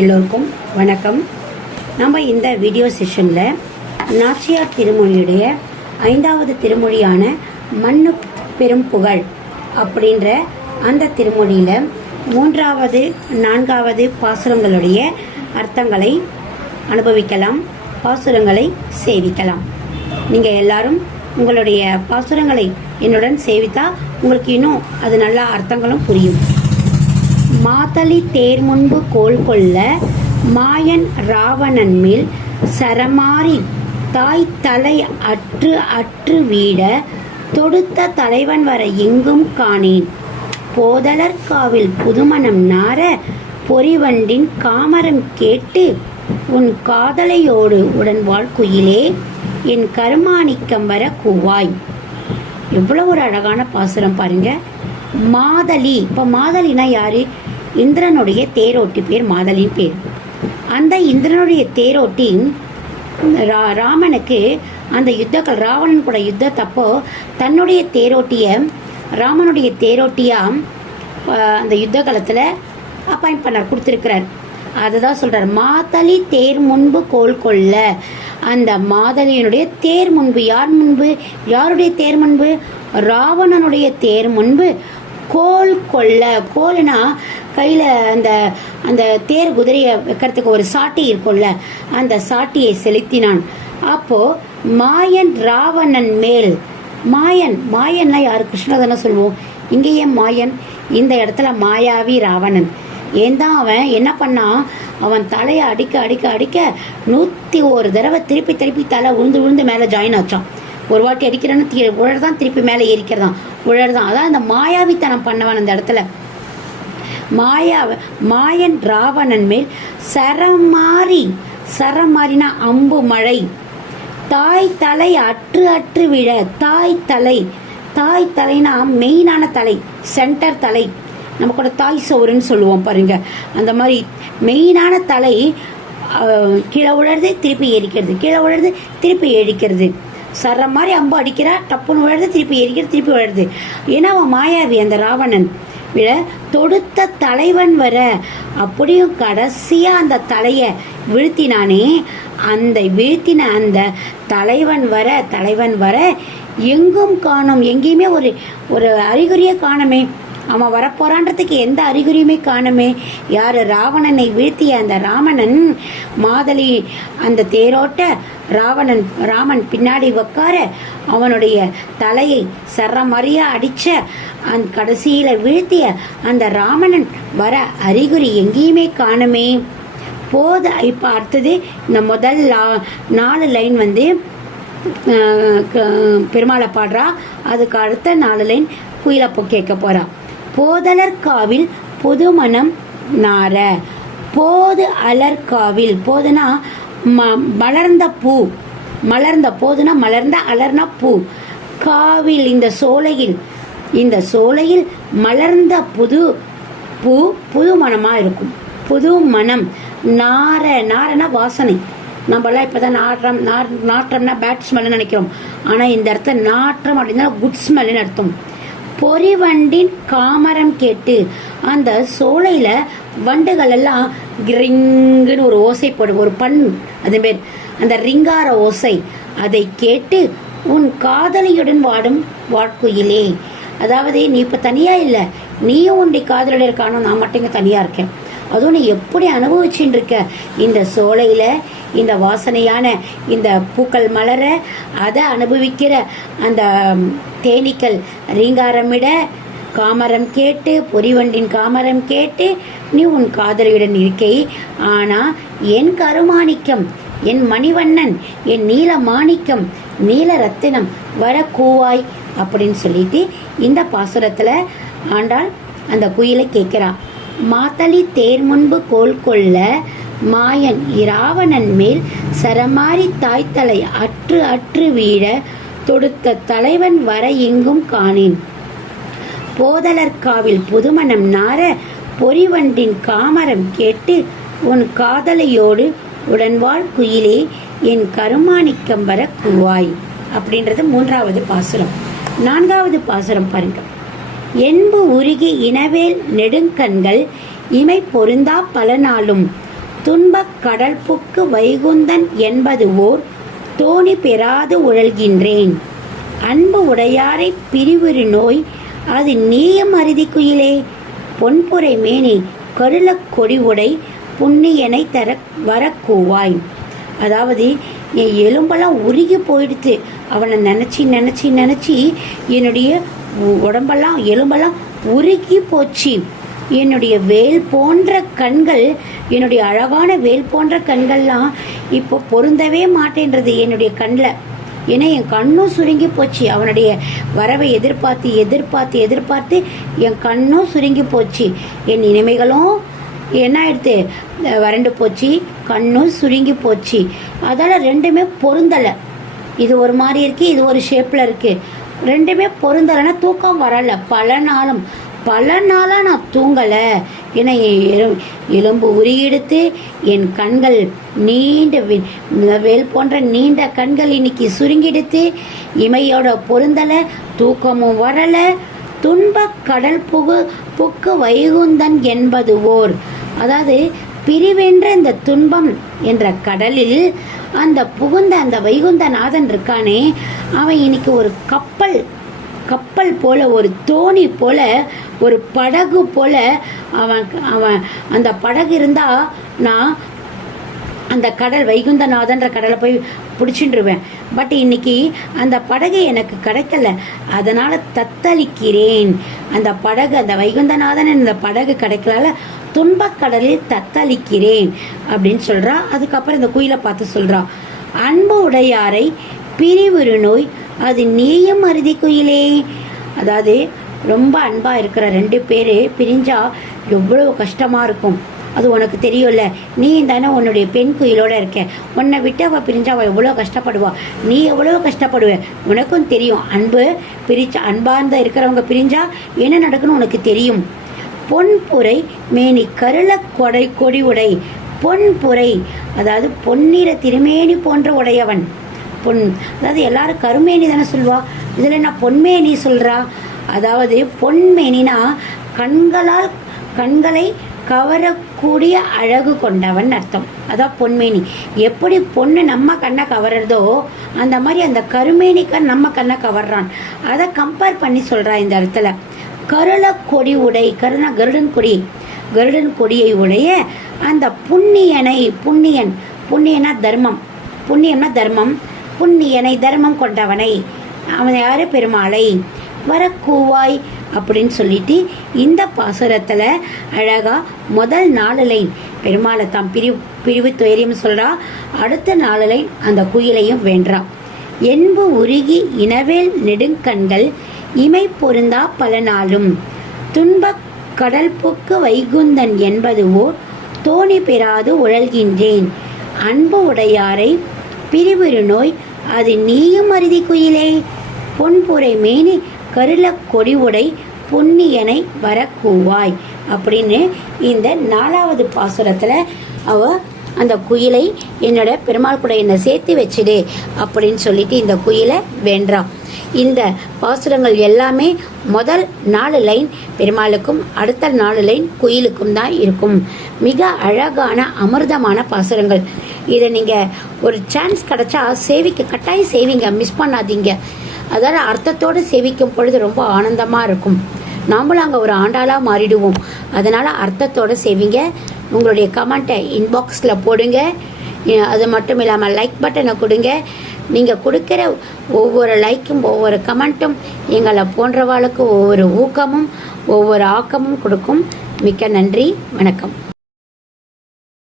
எல்லோருக்கும் வணக்கம். நம்ம இந்த வீடியோ செஷனில் நாச்சியார் திருமொழியுடைய 5வது திருமொழியான மண்ணு பெரும் புகழ் அப்படின்ற அந்த திருமொழியில் 3வது 4வது பாசுரங்களுடைய அர்த்தங்களை அனுபவிக்கலாம், பாசுரங்களை சேவிக்கலாம். நீங்கள் எல்லாரும் உங்களுடைய பாசுரங்களை என்னுடன் சேவித்தா உங்களுக்கு இன்னும் அது நல்லா அர்த்தங்களும் புரியும். மாதளி தேர் முன்பு கோல் கொள்ள மாயன் ராவணன் மேல் சரமாரி தாய் தலை அற்று அற்று வீட தொடுத்த தலைவன் வர எங்கும் காணேன். போதலர்காவில் புதுமணம் நார பொறிவண்டின் காமரம் கேட்டு உன் காதலையோடு உடன் வாழ்க்குயிலே என் கருமாணிக்கம் வர கூவாய். எவ்வளோ ஒரு அழகான பாசுரம் பாருங்க. மாதளி, இப்போ மாதளினா யாரு? இந்திரனுடைய தேரோட்டி பேர் மாதளின் பேர். அந்த இந்திரனுடைய தேரோட்டி ராமனுக்கு அந்த யுத்தங்கள் ராவணன் கூட யுத்தத்தப்போ தன்னுடைய தேரோட்டிய ராமனுடைய தேரோட்டியா அந்த யுத்த காலத்தில் அப்பாயிண்ட் பண்ண கொடுத்துருக்கிறார். அதுதான் சொல்றார், மாதளி தேர் முன்பு கோல் கொள்ள. அந்த மாதளியினுடைய தேர் முன்பு, யார் முன்பு? யாருடைய தேர் முன்பு? ராவணனுடைய தேர் முன்பு கோல் கொள்ள. கோல்னா கையில் அந்த அந்த தேர் குதிரையை வைக்கிறதுக்கு ஒரு சாட்டி இருக்கும்ல, அந்த சாட்டியை செலுத்தினான். அப்போ மாயன் ராவணன் மேல். மாயன்னா யாரு? கிருஷ்ணதானே சொல்லுவோம். இங்கேயே மாயன், இந்த இடத்துல மாயாவி ராவணன். ஏன்தான் அவன் என்ன பண்ணான்? அவன் தலையை அடிக்க அடிக்க அடிக்க 101 தடவை திருப்பி திருப்பி தலை விழுந்து மேலே ஜாயின் ஆச்சான். ஒரு வாட்டி அடிக்கிறன்னு உழறதான், திருப்பி மேலே ஏறிக்கிறதான், உழறதான். அதான் இந்த மாயாவித்தனம் பண்ணவன் அந்த இடத்துல. மாயன் ராவணன் மேல் சரமாரினா அம்பு மழை. தாய் தலை அற்று அற்று விழ. தாய் தலைனா மெயினான தலை, சென்டர் தலை. நம்ம கூட தாய் சோறுன்னு சொல்லுவோம் பாருங்க. அந்த மாதிரி மெயினான தலை கீழே விழுறது, திருப்பி ஏறிக்கிறது, கீழே விழுறது, திருப்பி ஏறிக்கிறது. சர்ற மாதிரி அம்பு அடிக்கிறா, டப்புன்னு விழுறது, திருப்பி ஏறிக்கிறது, திருப்பி விழுறது. ஏன்னா அவன் மாயாவி அந்த ராவணன். விழ தொடுத்த தலைவன் வர, அப்படியும் கடைசியா அந்த தலையை வீழ்த்தினானே, அந்த வீழ்த்தின அந்த தலைவன் வர எங்கும் காணும். எங்கேயுமே ஒரு அறிகுறியே காணுமே. அவன் வரப்போறான்றதுக்கு எந்த அறிகுறியுமே காணுமே. யாரு? ராவணனை வீழ்த்திய அந்த ராமன் மாதளி அந்த தேரோட்ட ராமன் பின்னாடி உட்கார அவனுடைய தலையை சரமறியா அடிச்ச அந்த கடைசியில வீழ்த்திய அந்த ராமணன் வர அறிகுறி எங்கேயுமே காணுமே. இப்ப அடுத்தது இந்த முதல் 4 லைன் பெருமாளை பாடுறா. அதுக்கு அடுத்த 4 லைன் குயிலப்போ கேட்க போறா. போதலர்காவில் புதுமணம் நார. போது அலர்காவில். போதுனா மலர்ந்த பூ, போதுனா மலர்ந்த, அலர்னா பூ. காவில் இந்த சோலையில் மலர்ந்த புது மனமா இருக்கும். புது மனம். நாரனா வாசனை. நம்மளாம் இப்பதான் நாற்றம்னா பேட் ஸ்மெல்னு நினைக்கிறோம். ஆனா இந்த இடத்துல நாற்றம் அப்படின்னா குட் ஸ்மெல்னு அர்த்தம். பொறிவண்டின் காமரம் கேட்டு. அந்த சோலையில வண்டுகள் எல்லாம் ரிங்குன்னு ஒரு ஓசை போடும், ஒரு அது பேர் அந்த ரிங்கார ஓசை. அதை கேட்டு உன் காதலியுடன் வாடும் வாழ்க்குயிலே. அதாவது நீ இப்ப தனியா இல்லை, நீயும் உன்னை காதலியோட இருக்கானோ, நான் மட்டும் இங்க தனியா இருக்கேன். அதுவும் நீ எப்படி அனுபவிச்சுட்டு இருக்க இந்த சோலையில, இந்த வாசனையான இந்த பூக்கள் மலர, அதை அனுபவிக்கிற அந்த தேனீக்கள் ரீங்காரமிட, காமரம் கேட்டு, பொறிவண்டின் காமரம் கேட்டு நீ உன் காதலியுடன் இருக்கை. ஆனா என் கருமாணிக்கம், என் மணிவண்ணன், என் நீல மாணிக்கம், நீல ரத்தினம் வர கூவாய் அப்படின்னு சொல்லிட்டு இந்த பாசுரத்துல ஆண்டாள் அந்த குயிலை கேட்கிறா. மாதளி தேர் முன்பு கோல் கொள்ள மாயன் இராவணன் மேல் சரமாரி தாய்த்தலை அற்று அற்று வீழ தொடுத்த தலைவன் வர எங்கும் காணேன். போதலர்காவில் புதுமணம் நார பொறிவண்டின் காமரம் கேட்டு உன் காதலையோடு உடன்வாழ் குயிலே என் கருமாணிக்கம் வர கூவாய் அப்படின்றது 3வது பாசுரம். 4வது பாசுரம் பாருங்க. என்பு உருகி இனவேல் நெடுங்கண்கள் இமை பொருந்தா பல நாளும் துன்பக் கடல்புக்கு வைகுந்தன் என்பது ஓர் தோணி பெறாது உழல்கின்றேன். அன்பு உடையாரை பிரிவுறு நோய் அது நீயும் அறுதி குயிலே. பொன்புரை மேனி கருளக் கொடி உடை புண்ணியனை தர வரக்கூவாய். அதாவது என் எலும்பெல்லாம் உருகி போயிடுத்து. அவனை நினச்சி நினச்சி நினச்சி என்னுடைய உடம்பெல்லாம் எலும்பெல்லாம் உருகி போச்சு. என்னுடைய வேல் போன்ற கண்கள், என்னுடைய அழகான வேல் போன்ற கண்கள்லாம் இப்போ பொருந்தவே மாட்டேன்றது என்னுடைய கண்ணில். ஏன்னா என் கண்ணும் சுருங்கி போச்சு. அவனுடைய வரவை எதிர்பார்த்து எதிர்பார்த்து எதிர்பார்த்து என் கண்ணும் சுருங்கி போச்சு. என் இனிமைகளும் என்ன ஆயிடுத்து, வறண்டு போச்சு, கண்ணும் சுருங்கி போச்சு. அதால் ரெண்டுமே பொருந்தலை. இது ஒரு மாதிரி இருக்கு, இது ஒரு ஷேப்பில் இருக்கு. ரெண்டுமே பொருந்தலைன்னா தூக்கம் வரலை. பல நாளாக நான் தூங்கலை. ஏன்னா எலும்பு உருகிடுத்து, என் கண்கள் நீண்ட வேல் போன்ற நீண்ட கண்கள் இன்னைக்கு சுருங்கிடுத்து, இமையோட பொருந்தலை, தூக்கமும் வரலை. துன்பக் கடல் புக்கு வைகுந்தன் என்பது ஓர், அதாவது பிரிவென்ற இந்த துன்பம் என்ற கடலில் அந்த புகுந்த அந்த வைகுந்தநாதன் இருக்கானே, அவன் இன்னைக்கு ஒரு கப்பல் போல, ஒரு தோணி போல, ஒரு படகு போல அவன் அந்த படகு இருந்தா நான் அந்த கடல் வைகுந்தநாதன்ற கடலை போய் பிடிச்சிட்டுருவேன். பட் இன்னைக்கு அந்த படகு எனக்கு கிடைக்கல, அதனால தத்தளிக்கிறேன். அந்த படகு, அந்த வைகுந்தநாதன் இந்த படகு கிடைக்கல, துன்பக்கடலில் தத்தளிக்கிறேன் அப்படின்னு சொல்றா. அதுக்கப்புறம் இந்த குயிலை பார்த்து சொல்றா, அன்பு உடையாரை பிரிவுறு நோய் அது நீயும் அறுதி குயிலே. அதாவது ரொம்ப அன்பா இருக்கிற ரெண்டு பேரு பிரிஞ்சா எவ்வளவு கஷ்டமா இருக்கும், அது உனக்கு தெரியும்ல. நீ தானே உன்னுடைய பெண் குயிலோட இருக்க. உன்னை விட்டு அவள் பிரிஞ்சா அவள் எவ்வளோ கஷ்டப்படுவா, நீ எவ்வளோ கஷ்டப்படுவ உனக்கும் தெரியும். அன்பார்ந்த இருக்கிறவங்க பிரிஞ்சா என்ன நடக்குன்னு உனக்கு தெரியும். பொன்புரை மேனி கருள கொடி உடை. பொன்புரை அதாவது பொன்னிற திருமேனி போன்ற உடையவன். அதாவது எல்லாரும் கருமேனி தானே சொல்வா, இதுல நான் பொன்மேனி சொல்றா. அதாவது பொன்மேனினா கண்களை கவரக்கூடிய அழகு கொண்டவன் அர்த்தம். அதான் பொன்மேனி. எப்படி பொண்ணு நம்ம கண்ணை கவர்றதோ அந்த மாதிரி அந்த கருமேனிக்கன் நம்ம கண்ணை கவர்றான். அதை கம்பேர் பண்ணி சொல்றா இந்த இடத்துல. கருள கொடி உடை, கருடன் கொடியை உடைய அந்த புண்ணியனா தர்மம், புண்ணியனை தர்மம் கொண்டவனை, அவன் யாரு, பெருமாளை வரக்கூவாய் அப்படின்னு சொல்லிட்டு இந்த பாசுரத்துல அழகா முதல் 4 லைன் பெருமாளை தான் பிரிவு துயரியம் சொல்றா. அடுத்த 4 லைன் அந்த குயிலையும் வேண்டா. என்பு உருகி இனவேல் நெடுங்கண்கள் இமை பொருந்தா பல நாளும் துன்பக் கடல்புக்கு வைகுந்தன் என்பது ஓர் தோணி பெறாது உழல்கின்றேன். அன்பு உடையாரை பிரிவுறு நோய் அது நீயும் அறுதி குயிலே. பொன்புரை மேனி கருள கொடி உடை புண்ணியனை வரக்கூவாய் அப்படின்னு இந்த 4வது பாசுரத்துல அவ அந்த குயிலை என்னோட பெருமாள் கூட என்னை சேர்த்து வச்சுடு அப்படின்னு சொல்லிட்டு இந்த குயிலை வேண்டாம். இந்த பாசுரங்கள் எல்லாமே முதல் 4 லைன் பெருமாளுக்கும் அடுத்த 4 லைன் குயிலுக்கும் தான் இருக்கும். மிக அழகான அமிர்தமான பாசுரங்கள். இதை நீங்கள் ஒரு சான்ஸ் கிடைச்சா கட்டாயம் சேவிங்க, மிஸ் பண்ணாதீங்க. அதாவது அர்த்தத்தோடு சேவிக்கும் பொழுது ரொம்ப ஆனந்தமாக இருக்கும். நாமளும் அங்கே ஒரு ஆண்டாளாக மாறிடுவோம். அதனால் அர்த்தத்தோடு சேவிங்க. உங்களுடைய கமெண்ட்டை இன்பாக்ஸில் போடுங்க. அது மட்டும் இல்லாமல் லைக் பட்டனை கொடுங்க. நீங்கள் கொடுக்குற ஒவ்வொரு லைக்கும் ஒவ்வொரு கமெண்ட்டும் எங்களை போன்றவாளுக்கு ஒவ்வொரு ஊக்கமும் ஒவ்வொரு ஆக்கமும் கொடுக்கும். மிக்க நன்றி, வணக்கம்.